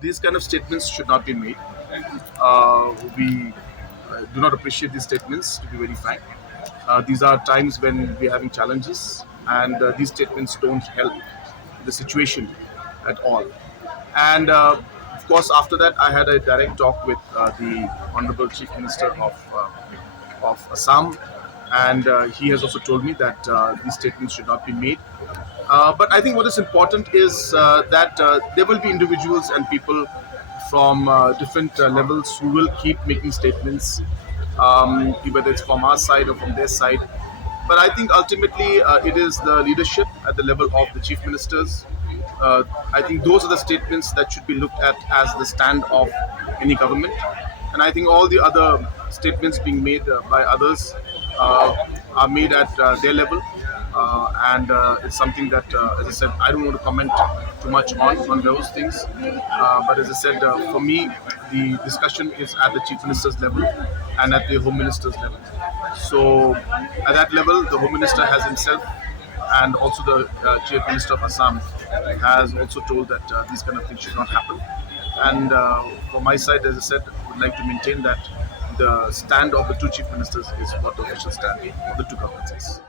these kind of statements should not be made. We do not appreciate these statements, to be very frank. These are times when we are having challenges, and these statements don't help the situation at all. And of course, after that, I had a direct talk with the Honorable Chief Minister of Assam, and he has also told me that these statements should not be made. But I think what is important is that there will be individuals and people from different levels who will keep making statements, whether it's from our side or from their side. But I think ultimately it is the leadership at the level of the chief ministers. Uh, I think those are the statements that should be looked at as the stand of any government. And I think all the other statements being made by others are made at their level. And it's something that, as I said, I don't want to comment too much on those things. But as I said, for me, the discussion is at the chief minister's level and at the home minister's level. So at that level, the home minister has himself and also the chief minister of Assam has also told that these kind of things should not happen. And from my side, as I said, I would like to maintain that the stand of the two chief ministers is what the official stand of the two governments is.